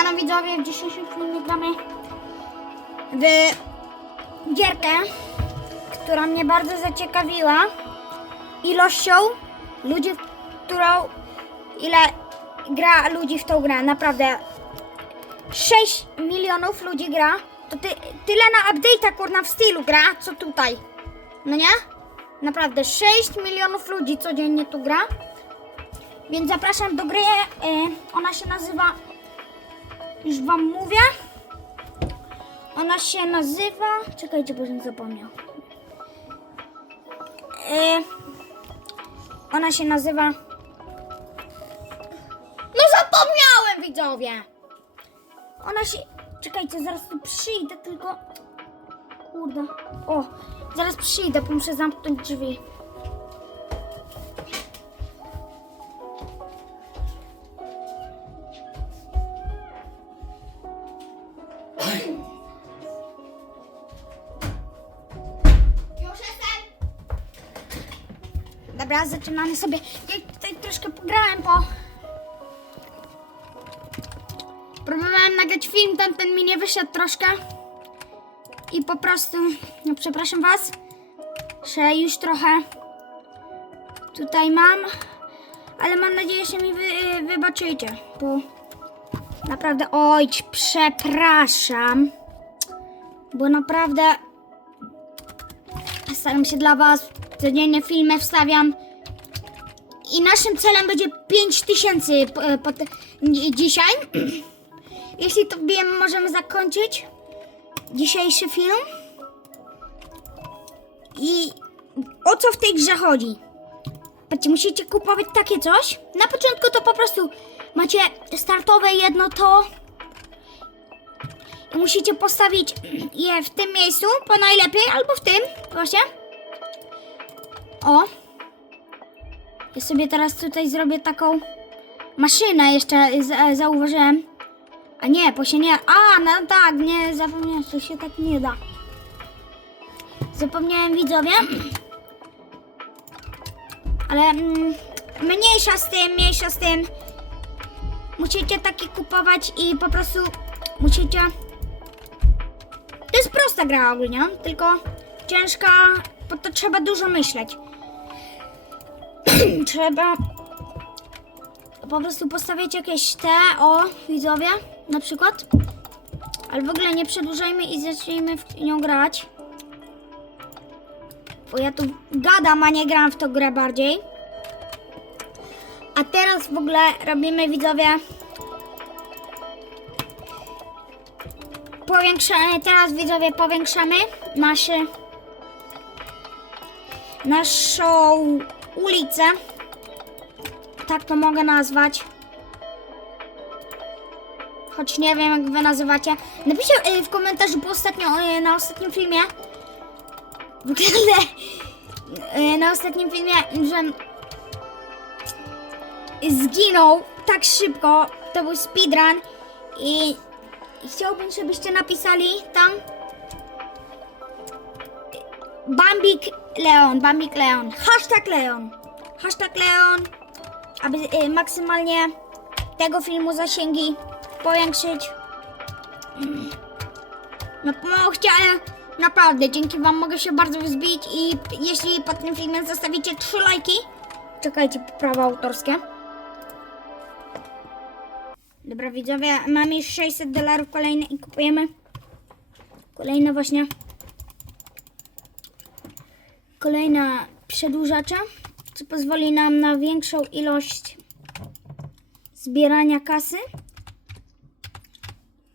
Pana widzowie, w dzisiejszym filmie gramy w gierkę, która mnie bardzo zaciekawiła ilością ludzi, którą ile gra ludzi w tą grę. Naprawdę 6 milionów ludzi gra. To ty, tyle na update'a kurna w stylu gra, co tutaj. No nie? Naprawdę 6 milionów ludzi codziennie tu gra. Więc zapraszam do gry. E, Ona się nazywa już wam mówię. Ona się nazywa. Czekajcie, bo nie zapomniał. Yy, ona się nazywa. No zapomniałem, widzowie! Ona się. Czekajcie, zaraz tu przyjdę, tylko. Kurde. O, zaraz przyjdę, bo muszę zamknąć drzwi. Dobra, zaczynamy sobie. Ja tutaj troszkę pograłem, bo. Próbowałem nagrać film, tamten mi nie wyszedł troszkę. I po prostu, no przepraszam Was, że już trochę tutaj mam, ale mam nadzieję, że mi wy, wybaczycie, bo naprawdę, oj, przepraszam, bo naprawdę staram się dla Was, codziennie filmy wstawiam i naszym celem będzie 5000 po, po te, dzisiaj. Jeśli to bijemy, możemy zakończyć dzisiejszy film. I o co w tej grze chodzi? Patrzcie, musicie kupować takie coś. Na początku to po prostu macie startowe jedno to. I musicie postawić je w tym miejscu, po najlepiej, albo w tym, właśnie. O. Ja sobie teraz tutaj zrobię taką maszynę, jeszcze zauważyłem. A nie, bo się nie. A, no tak, nie, zapomniałem, że się tak nie da. Zapomniałem widzowie. Ale mm, mniejsza z tym, mniejsza z tym. Musicie takie kupować i po prostu musicie. To jest prosta gra ogólnie, tylko ciężka, bo to trzeba dużo myśleć. trzeba po prostu postawiać jakieś te, o, widzowie, na przykład. Ale w ogóle nie przedłużajmy i zacznijmy w nią grać. Bo ja tu gadam, a nie gram w tą grę bardziej. A teraz w ogóle robimy, widzowie, powiększamy, teraz widzowie powiększamy nasze, naszą ulicę tak to mogę nazwać. Choć nie wiem, jak wy nazywacie. Napiszcie y, w komentarzu po ostatnio, y, na ostatnim filmie. W ogóle y, na ostatnim filmie, że zginął tak szybko. To był speedrun i chciałbym, żebyście napisali tam Bambik Leon, Bambik Leon, hashtag Leon, hashtag Leon aby y, maksymalnie tego filmu zasięgi powiększyć. Mm. No pomóżcie, ale naprawdę dzięki wam mogę się bardzo wzbić i jeśli pod tym filmem zostawicie 3 lajki, czekajcie, prawa autorskie. Dobra widzowie, mamy już 600 dolarów kolejne i kupujemy kolejne właśnie kolejne przedłużacze, co pozwoli nam na większą ilość zbierania kasy.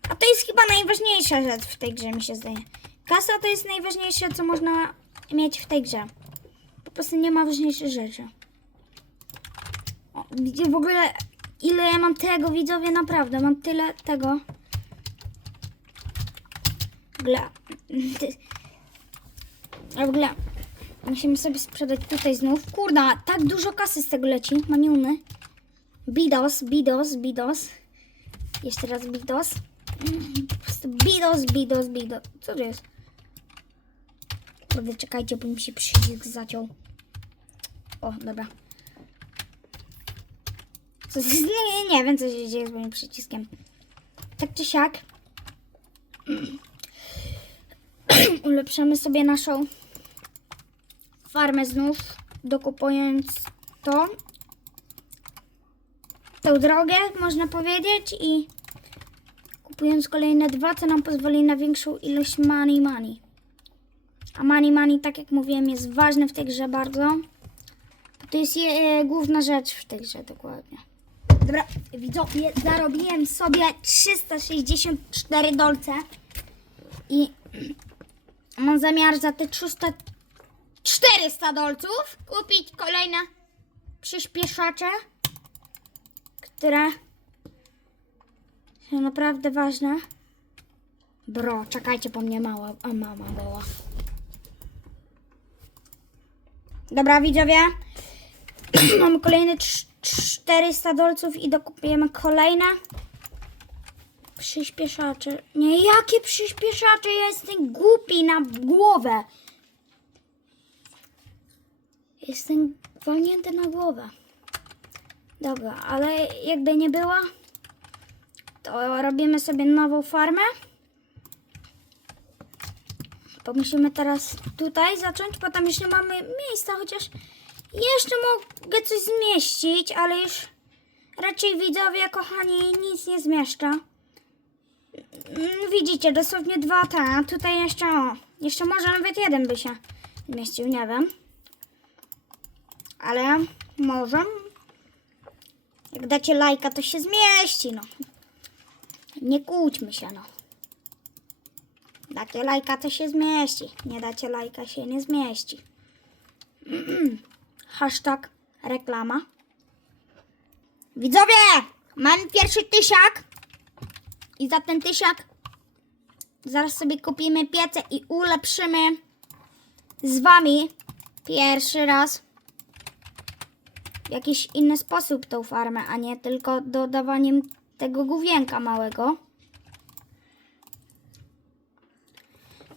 A to jest chyba najważniejsza rzecz w tej grze, mi się zdaje. Kasa to jest najważniejsze, co można mieć w tej grze. Po prostu nie ma ważniejszych rzeczy. O, w ogóle, ile ja mam tego, widzowie, naprawdę, mam tyle tego. W ogóle, w ogóle, musimy sobie sprzedać tutaj znów. Kurda, tak dużo kasy z tego leci, maniuny. Bidos, bidos, bidos. Jeszcze raz bidos. Mm, bidos, bidos, bidos. Co to jest? Kurde, czekajcie, bo mi się przycisk zaciął. O, dobra. Co, nie, nie wiem, co się dzieje z moim przyciskiem. tak czy siak ulepszymy sobie naszą farmę znów, dokupując to, tą drogę, można powiedzieć, i kupując kolejne dwa, co nam pozwoli na większą ilość money money. A money money, tak jak mówiłem, jest ważne w tej grze bardzo. To jest je, główna rzecz w tej grze, dokładnie. Dobra, widzowie, zarobiłem sobie 364 dolce i mam zamiar za te 300, 400 dolców kupić kolejne przyspieszacze, które są naprawdę ważne. Bro, czekajcie po mnie mała, a mama woła. Dobra, widzowie. Mamy kolejne trz- 400 dolców i dokupujemy kolejne przyspieszacze. Nie, jakie przyspieszacze? Ja jestem głupi na głowę. Jestem walnięty na głowę. Dobra, ale jakby nie było, to robimy sobie nową farmę. To musimy teraz tutaj zacząć, potem jeszcze mamy miejsca, chociaż jeszcze mogę coś zmieścić, ale już raczej widzowie, kochani, nic nie zmieszczę. Mm, Widzicie, dosłownie dwa te, tutaj jeszcze, o, jeszcze może nawet jeden by się zmieścił, nie wiem. Ale może. Jak dacie lajka, to się zmieści, no. Nie kłóćmy się, no. Dacie lajka, to się zmieści. Nie dacie lajka, się nie zmieści. Hashtag reklama. Widzowie! Mam pierwszy tysiak. I za ten tysiak zaraz sobie kupimy piece i ulepszymy z wami pierwszy raz jakiś inny sposób tą farmę, a nie tylko dodawaniem tego główienka małego.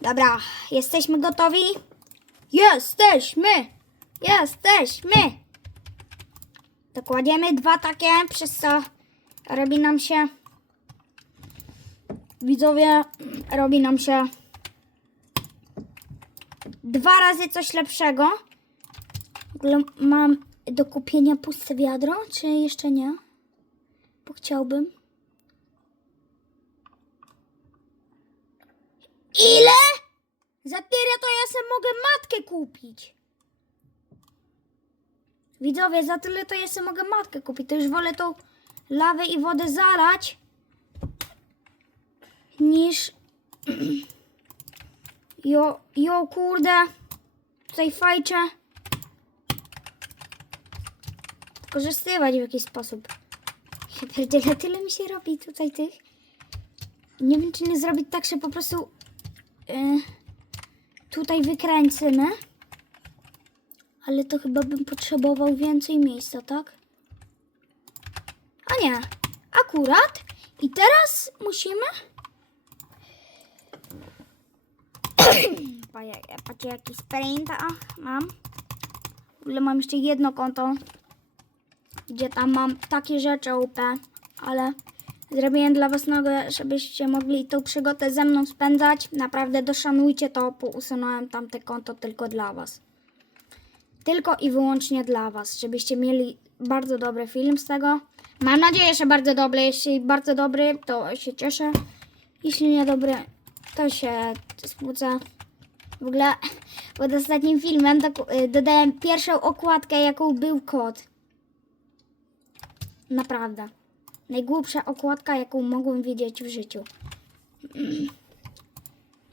Dobra, jesteśmy gotowi? Jesteśmy! Jesteśmy! Dokładziemy dwa takie, przez co robi nam się widzowie, robi nam się dwa razy coś lepszego. W ogóle mam do kupienia puste wiadro, czy jeszcze nie? Bo chciałbym. Ile? Za tyle to ja mogę matkę kupić. Widzowie, za tyle to ja mogę matkę kupić. To już wolę tą lawę i wodę zalać niż jo, jo kurde tutaj fajcze korzystywać w jakiś sposób. Ja tyle mi się robi tutaj tych. Nie wiem, czy nie zrobić tak, że po prostu yy, tutaj wykręcimy. Ale to chyba bym potrzebował więcej miejsca, tak? A nie, akurat. I teraz musimy... Patrzcie, jaki sprint mam. W ogóle mam jeszcze jedno konto, gdzie tam mam takie rzeczy UP, ale zrobiłem dla was nogę, żebyście mogli tą przygodę ze mną spędzać. Naprawdę doszanujcie to, bo usunąłem tamte konto tylko dla was. Tylko i wyłącznie dla was, żebyście mieli bardzo dobry film z tego. Mam nadzieję, że bardzo dobry. Jeśli bardzo dobry, to się cieszę. Jeśli nie dobry, to się spłucę. W ogóle pod ostatnim filmem y, dodałem pierwszą okładkę, jaką był kot. Naprawdę. Najgłupsza okładka, jaką mogłem widzieć w życiu. Mm.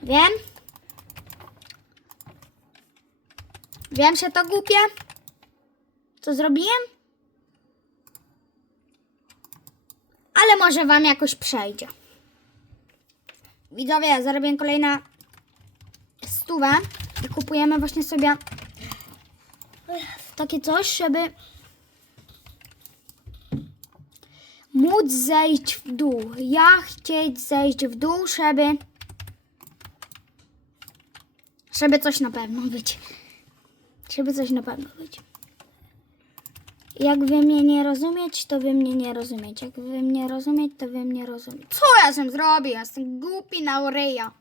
Wiem? Wiem, że to głupie. Co zrobiłem? Ale może wam jakoś przejdzie. Widzowie, zarobię kolejna stówę i kupujemy właśnie sobie takie coś, żeby móc zejść w dół. Ja chcieć zejść w dół, żeby żeby coś na pewno być. Żeby coś na pewno być. Jak wy mnie nie rozumieć, to wy mnie nie rozumieć. Jak wy mnie rozumieć, to wy mnie rozumieć. Co ja sam zrobię? Jestem głupi na ryja.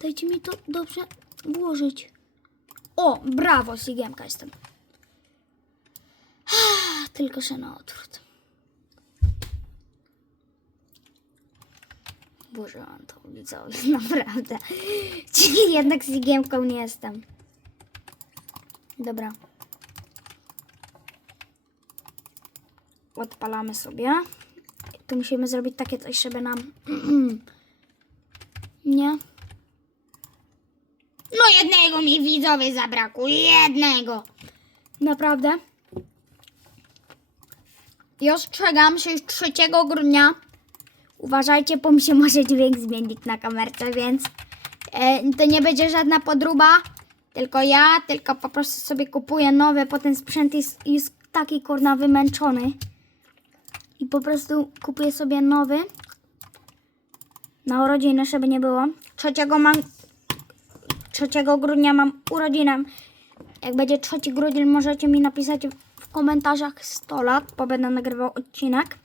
Dajcie mi to dobrze włożyć. O, brawo, Sigiemka jestem. Tylko się na odwrót. Mam to widzowie, naprawdę. Czyli jednak z Sigiemką nie jestem. Dobra. Odpalamy sobie. Tu musimy zrobić takie coś, żeby nam... nie? No jednego mi widzowie zabrakło. Jednego. Naprawdę? I ostrzegam się już 3 grudnia. Uważajcie, bo mi się może dźwięk zmienić na kamerce, więc e, to nie będzie żadna podróba. Tylko ja, tylko po prostu sobie kupuję nowe, bo ten sprzęt jest, jest taki kurna wymęczony. I po prostu kupuję sobie nowy. Na urodziny, żeby nie było. 3 mam 3 grudnia mam urodzinę. Jak będzie 3 grudzień, możecie mi napisać komentarzach 100 lat, bo będę nagrywał odcinek.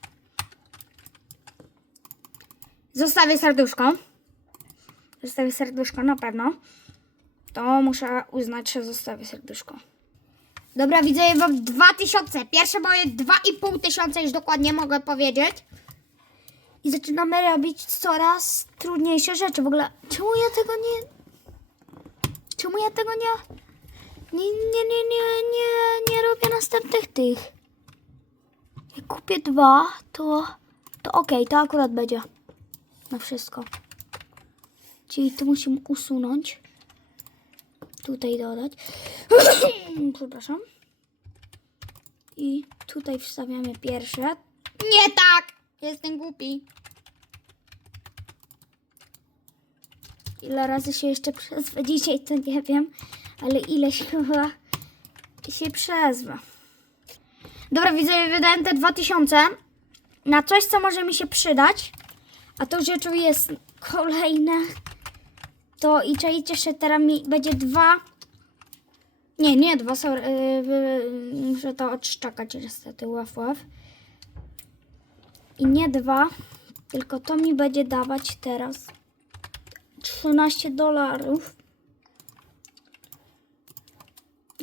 Zostawię serduszko. Zostawię serduszko na pewno. To muszę uznać, że zostawię serduszko. Dobra, widzę je wam 2000. Pierwsze moje 2,5 tysiąca, już dokładnie mogę powiedzieć. I zaczynamy robić coraz trudniejsze rzeczy. W ogóle, czemu ja tego nie... Czemu ja tego nie... Nie, nie, nie, nie, nie, nie robię następnych tych. Jak kupię dwa, to... To okej, to akurat będzie. Na wszystko. Czyli tu musimy usunąć. Tutaj dodać. Przepraszam. I tutaj wstawiamy pierwsze. Nie tak! Jestem głupi. Ile razy się jeszcze przezwę dzisiaj, to nie wiem. Ale ile się chyba się przezwę. Dobra, widzę, wydałem te 2000 na coś, co może mi się przydać. A to rzeczy jest kolejne. To i czajcie, że teraz mi będzie dwa. Nie, nie dwa, sorry, yy, muszę to odszczakać niestety, łaf, łaf. I nie dwa, tylko to mi będzie dawać teraz 13 dolarów. Nie,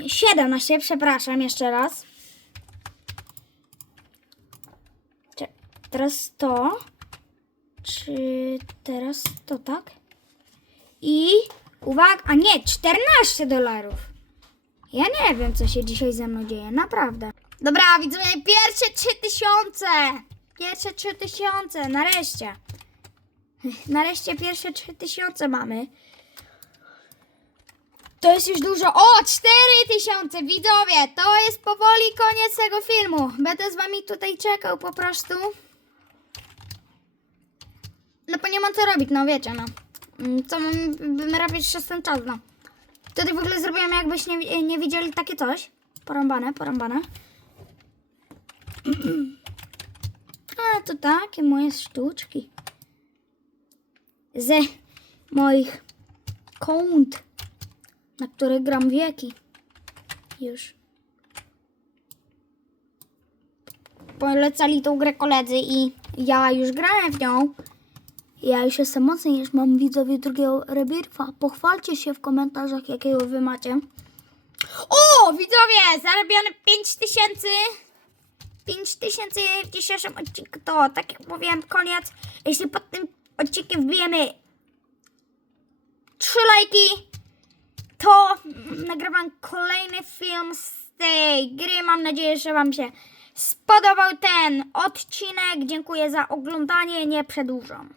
17, przepraszam, jeszcze raz. Teraz to. Czy teraz to tak? I uwaga, a nie, 14 dolarów. Ja nie wiem, co się dzisiaj ze mną dzieje, naprawdę. Dobra, widzowie, pierwsze 3000. Pierwsze 3000, nareszcie. Nareszcie pierwsze 3000 mamy. To jest już dużo. O, 4000 widzowie. To jest powoli koniec tego filmu. Będę z wami tutaj czekał po prostu. No bo nie mam co robić, no wiecie, no. Mm, Co bym robić przez ten czas, no. Wtedy w ogóle zrobiłem jakbyś nie, nie widzieli takie coś. Porąbane, porąbane. A, to takie moje sztuczki. Ze moich kont, na które gram wieki. Już. Polecali tą grę koledzy i ja już grałem w nią. Ja już jestem mocniej, już mam widzowie drugiego rebirfa. Pochwalcie się w komentarzach, jakiego wy macie. O, widzowie, zarobione 5000. 5000 w dzisiejszym odcinku to, tak jak mówiłem, koniec. Jeśli pod tym odcinkiem wbijemy 3 lajki, to nagrywam kolejny film z tej gry. Mam nadzieję, że Wam się spodobał ten odcinek. Dziękuję za oglądanie, nie przedłużam.